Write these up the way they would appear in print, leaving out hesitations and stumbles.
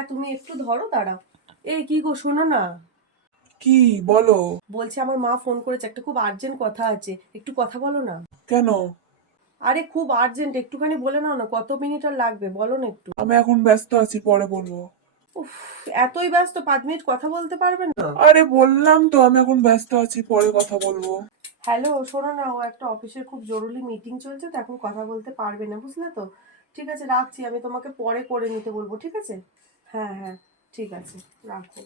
হ্যাঁ তুমি একটু ধরো, দাঁড়াও। এই কি গো, শোনো না। কি বলো? বলছি আমার মা ফোন করেছে, একটা খুব আর্জেন্ট কথা আছে, একটু কথা বলো না। কেন? আরে খুব আর্জেন্ট, একটুখানি বলে নাও না, কত মিনিট আর লাগবে বলো না একটু। আমি এখন ব্যস্ত আছি, পরে বলবো। উফ, এতই ব্যস্ত 5 মিনিট কথা বলতে পারবেন না? আরে বললাম তো আমি এখন ব্যস্ত আছি, পরে কথা বলবো। হ্যালো, শোনো না, ও একটা অফিসের খুব জরুরি মিটিং চলছে তো এখন কথা বলতে পারবে না, বুঝলে তো। ঠিক আছে, রাখছি, আমি তোমাকে পরে করে নিতে বলবো, ঠিক আছে। হ্যাঁ হ্যাঁ, ঠিক আছে, রাখো।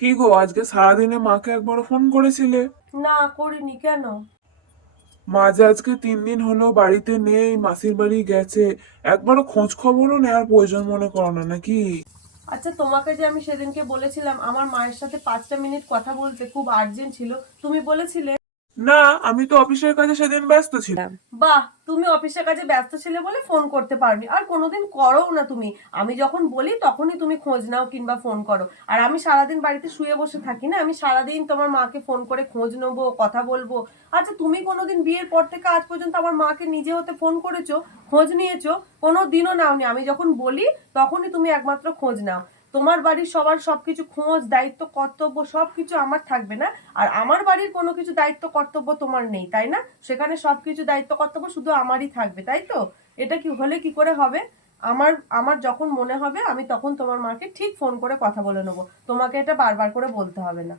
কি গো, আজকে সারাদিনে মাকে একবারও ফোন করেছিলে? না করিনি, কেন? মা যে আজকে 3 দিন হলো বাড়িতে নেই, মাসির বাড়ি গেছে, একবারও খোঁজ খবরও নেওয়ার প্রয়োজন মনে করো না নাকি? আচ্ছা, তোমাকে যে আমি সেদিনকে বলেছিলাম আমার মায়ের সাথে 5টা মিনিট কথা বলতে, খুব আর্জেন্ট ছিল, তুমি বলেছিলে। না, আমি তো অফিসের কাজে সেদিন ব্যস্ত ছিলাম। বাহ, তুমি অফিসের কাজে ব্যস্ত ছিলে বলে ফোন করতে পারোনি, আর কোনোদিন করো না তুমি। আমি যখন বলি তখনই তুমি খোঁজ নাও কিংবা ফোন করো, আর আমি সারাদিন বাড়িতে শুয়ে বসে থাকি না, আমি সারাদিন তোমার মাকে ফোন করে খোঁজ নেবো, কথা বলবো। আচ্ছা, তুমি কোনোদিন বিয়ের পর থেকে আজ পর্যন্ত আমার মাকে নিজে হতে ফোন করেছো, খোঁজ নিয়েছো? কোনো দিনও নাওনি, আমি যখন বলি তখনই তুমি একমাত্র খোঁজ নাও। তোমার বাড়ির সবার সবকিছু খোঁজ দায়িত্ব কর্তব্য সবকিছু আমার থাকবে না? আর আমার বাড়ির কোনো কিছু দায়িত্ব কর্তব্য তোমার নেই, তাই না? সেখানে সবকিছু দায়িত্ব কর্তব্য শুধু আমারই থাকবে, তাই তো? এটা কি হলে কি করে হবে? আমার আমার যখন মনে হবে আমি তখন তোমার মাকে ঠিক ফোন করে কথা বলে নেবো, তোমাকে এটা বারবার করে বলতে হবে না।